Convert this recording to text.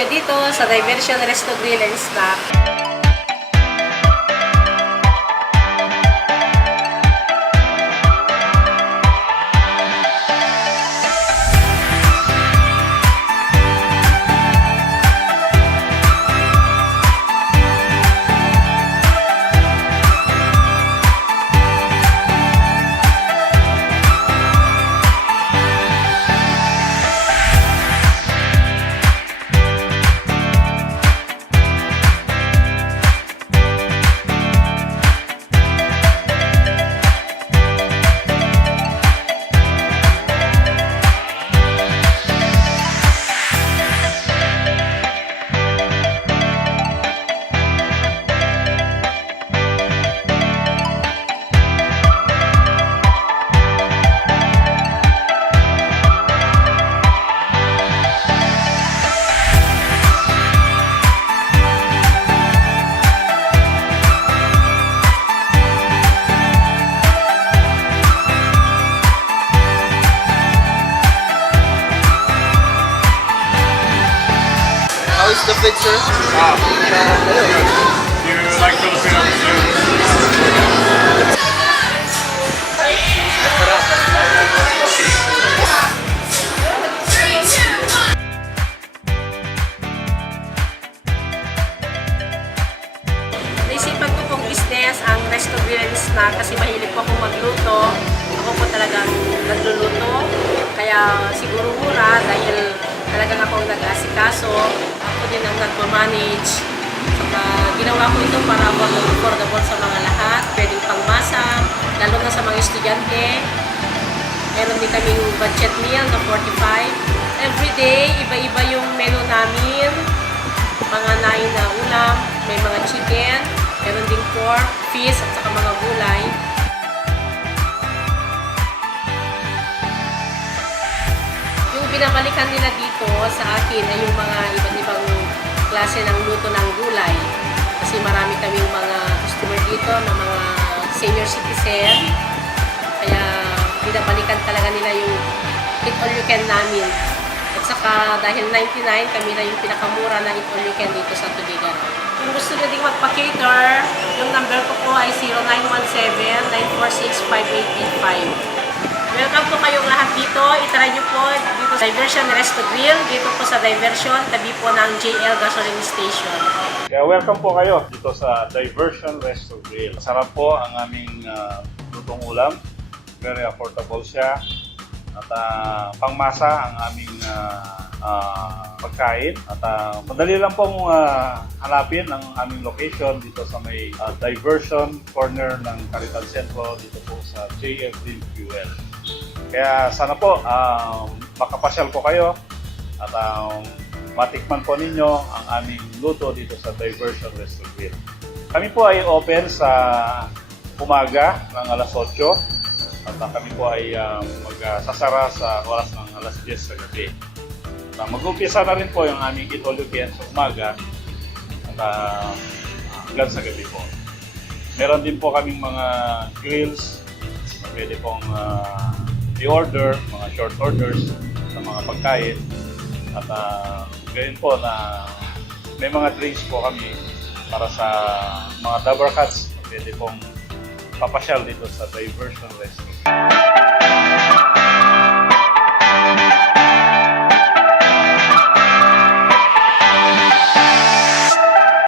tayo dito sa Diversion Resto Grill and Snack. How is the food, sir? You like Filipino food? Naisipan ko pong business ang Resto Grill and Snack kasi mahilig po akong magluto. Ako po talagang nagluluto. Kaya siguro mura dahil talagang ako ang nag-asikaso. Ako din ang nagmamanage. Saka ginawa ko ito para affordable sa mga lahat. Pwedeng pangmasa, lalo na sa mga estudyante. Meron din kaming budget meal na 45. Everyday, iba-iba yung menu namin. Mga nain na ulam, may mga chicken, meron ding pork, fish, at saka mga gulay. Yung binabalikan nila dito sa akin ay yung mga iba't ibang klase ng luto ng gulay. Kasi marami kaming mga customer dito na mga senior citizen. Kaya binabalikan talaga nila yung eat all you can namin. At saka dahil 99, kami na yung pinakamura na eat all you can dito sa Tubigan. Kung gusto nyo ding magpa-cater, yung number ko po ay 0917-946-5885. Welcome po kayong lahat dito. Itry nyo po dito sa Diversion Resto Grill. Dito po sa Diversion, tabi po ng JL Gasoline Station. Kaya welcome po kayo dito sa Diversion Resto Grill. Sarap po ang aming lutong ulam. Very affordable siya. At pangmasa ang aming pagkain. At madali lang pong hanapin ang aming location dito sa may Diversion Corner ng Carital Centro dito po sa JF Green Fuel. Kaya sana po makapasyal po kayo at matikman po ninyo ang aming luto dito sa Diversion Resto Grill. Kami po ay open sa umaga ng alas 8 at kami po ay magsasara sa oras ng alas 10 sa gabi. Mag-umpisa na rin po yung aming eat all you can sa umaga at hanggang sa gabi po. Meron din po kaming mga grills na pwede pong i-order, mga short orders ng mga pagkain. At gayon po na may mga drinks po kami para sa mga Dabarcats na pwede pong papasyal dito sa Diversion Restaurant.